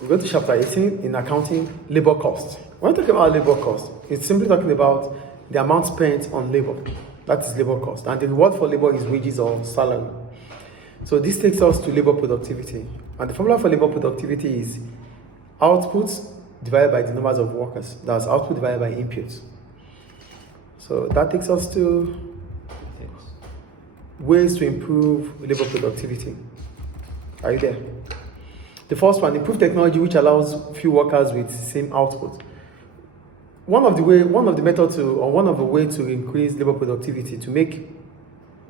We go to chapter 18 in accounting, labor cost. When we talk about labor cost, it's simply talking about the amount spent on labor. That is labor cost. And the reward for labor is wages or salary. So this takes us to labor productivity. And the formula for labor productivity is output divided by the numbers of workers. That's output divided by inputs. So that takes us to ways to improve labor productivity. Are you there? The first one, improve technology which allows few workers with same output. One of the way to increase labor productivity, to make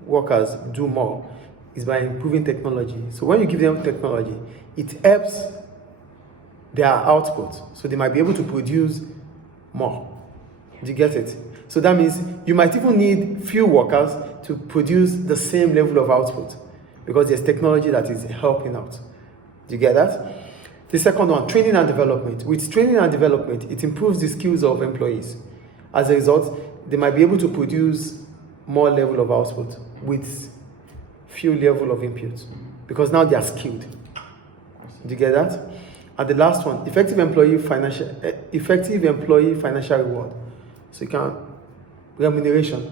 workers do more, is by improving technology. So when you give them technology, it helps their output. So they might be able to produce more. Do you get it? So that means you might even need few workers to produce the same level of output because there's technology that is helping out. Do you get that? The second one, training and development. With training and development, it improves the skills of employees. As a result, they might be able to produce more level of output with few level of input because now they are skilled. Do you get that? And the last one, effective employee financial reward. So you can remuneration,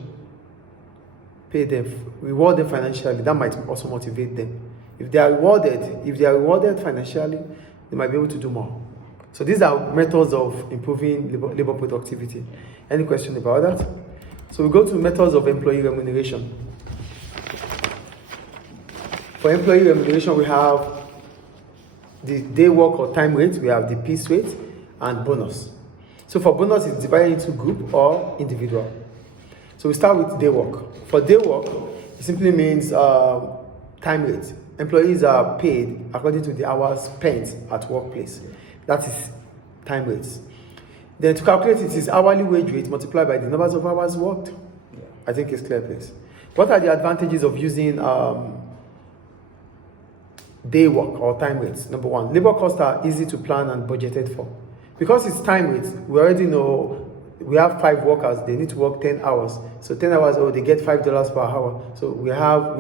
pay them, reward them financially. That might also motivate them. If they are rewarded financially, they might be able to do more. So these are methods of improving labor productivity. Any question about that? So we go to methods of employee remuneration. For employee remuneration, we have the day work or time rate, we have the piece rate, and bonus. So for bonus, it's divided into group or individual. So we start with day work. For day work, it simply means time rate. Employees are paid according to the hours spent at workplace. That is time rates. Then to calculate it is hourly wage rate multiplied by the numbers of hours worked. I think it's clear, please. What are the advantages of using day work or time rates? Number one, labor costs are easy to plan and budgeted for. Because it's time rates, we already know we have 5 workers, they need to work 10 hours. So 10 hours, they get $5 per hour. So we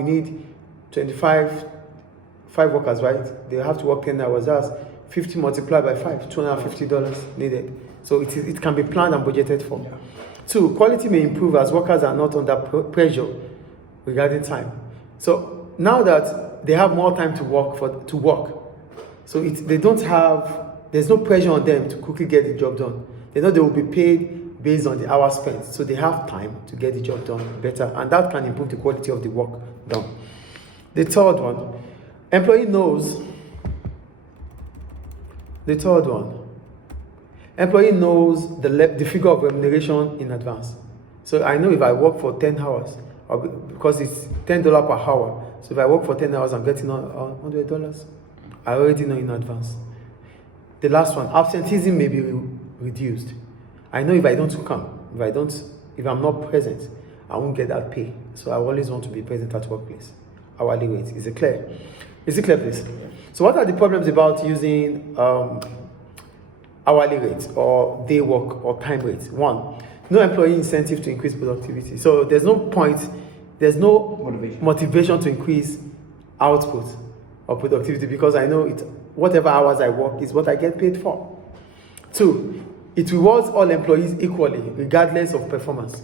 need 5 workers, right? They have to work 10 hours. That's 50 multiplied by 5, $250 needed. So it can be planned and budgeted for. Yeah. 2, quality may improve as workers are not under pressure regarding time. So now that they have more time to work, so there's no pressure on them to quickly get the job done. They know they will be paid based on the hours spent. So they have time to get the job done better. And that can improve the quality of the work done. The third one, employee knows the figure of remuneration in advance. So I know if I work for 10 hours, because it's $10 per hour. So if I work for 10 hours, I'm getting $100. I already know in advance. The last one, absenteeism may be reduced. I know if I don't come, if I'm not present, I won't get that pay. So I always want to be present at workplace. Hourly rate. Is it clear? Is it clear, please? So what are the problems about using hourly rate or day work or time rate? 1, no employee incentive to increase productivity. So there's no motivation to increase output or productivity because I know whatever hours I work is what I get paid for. 2, it rewards all employees equally regardless of performance.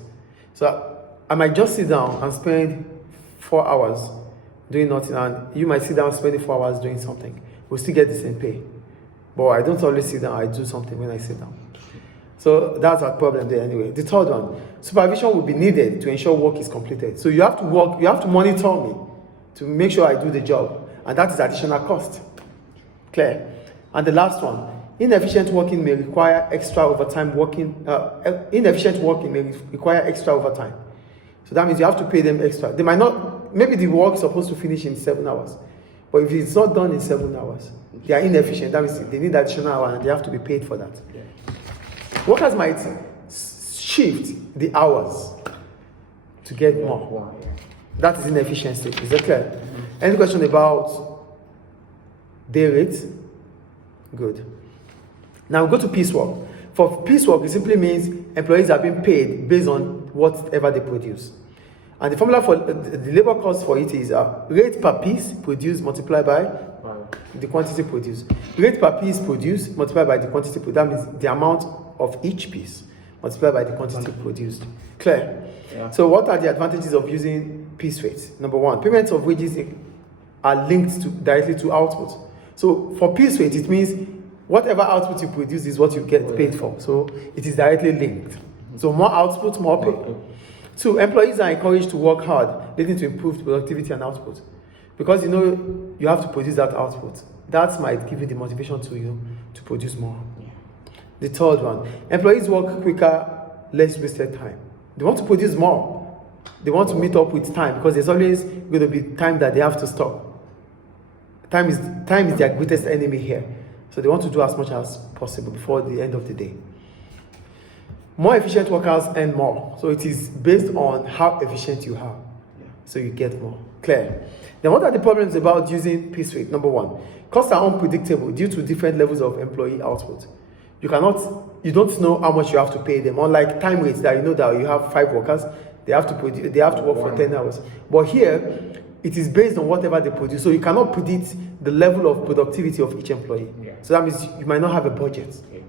So I might just sit down and spend 4 hours doing nothing, and you might sit down spending 4 hours doing something. We'll still get the same pay. But I don't always sit down, I do something when I sit down. So that's our problem there anyway. The third one, supervision will be needed to ensure work is completed. So you have to monitor me to make sure I do the job. And that is additional cost. Clear? And the last one, inefficient working may require extra overtime inefficient working may require extra overtime. So that means you have to pay them extra. They might not, maybe the work is supposed to finish in 7 hours. But if it's not done in 7 hours, they are inefficient. That means they need additional hour and they have to be paid for that. Yeah. Workers might shift the hours to get more. Wow. That is inefficiency. Is that clear? Mm-hmm. Any question about day rate? Good. Now we go to piecework. For piecework, it simply means employees are being paid based on whatever they produce. And the formula for the labor cost for it is rate per piece produced multiplied by the quantity produced. Rate per piece produced multiplied by the quantity produced. That means the amount of each piece multiplied by the quantity produced. Clear? Yeah. So what are the advantages of using piece rates? Number one, payments of wages are linked directly to output. So for piece rate, it means whatever output you produce is what you get paid for. So it is directly linked. So more output, more pay. Two, employees are encouraged to work hard, leading to improved productivity and output. Because you have to produce that output. That might give you the motivation to produce more. Yeah. The third one, employees work quicker, less wasted time. They want to produce more. They want to meet up with time because there's always going to be time that they have to stop. Time is their greatest enemy here. So they want to do as much as possible before the end of the day. More efficient workers earn more. So it is based on how efficient you are. So you get more. Clear? Then what are the problems about using piece rate? Number one, costs are unpredictable due to different levels of employee output. You don't know how much you have to pay them. Unlike time rates that that you have 5 workers, they have to work for 10 hours. But here, it is based on whatever they produce. So you cannot predict the level of productivity of each employee. Yeah. So that means you might not have a budget. Yeah.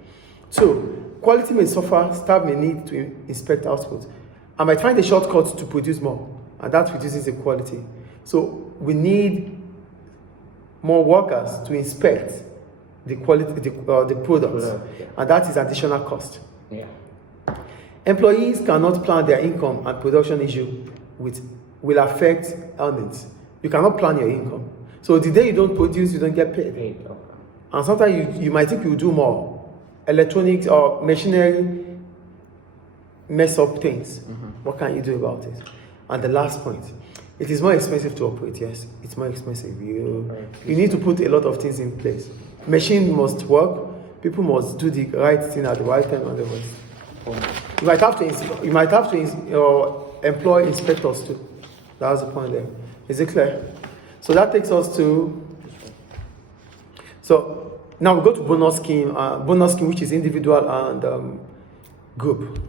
So quality may suffer, staff may need to inspect output. I might find a shortcut to produce more, and that reduces the quality. So we need more workers to inspect the quality, the products, and that is additional cost. Yeah. Employees cannot plan their income, and production issue will affect earnings. You cannot plan your income. So the day you don't produce, you don't get paid. Okay. And sometimes you might think you do more. Electronics or machinery mess up things. What can you do about it? And the last point, it is more expensive to operate. Yes, it's more expensive. You need to put a lot of things in place. Machine must work. People must do the right thing at the right time and the rest. You might have to employ inspectors too. That's the point there. Is it clear? So that takes us to. So now we go to bonus scheme, which is individual and group.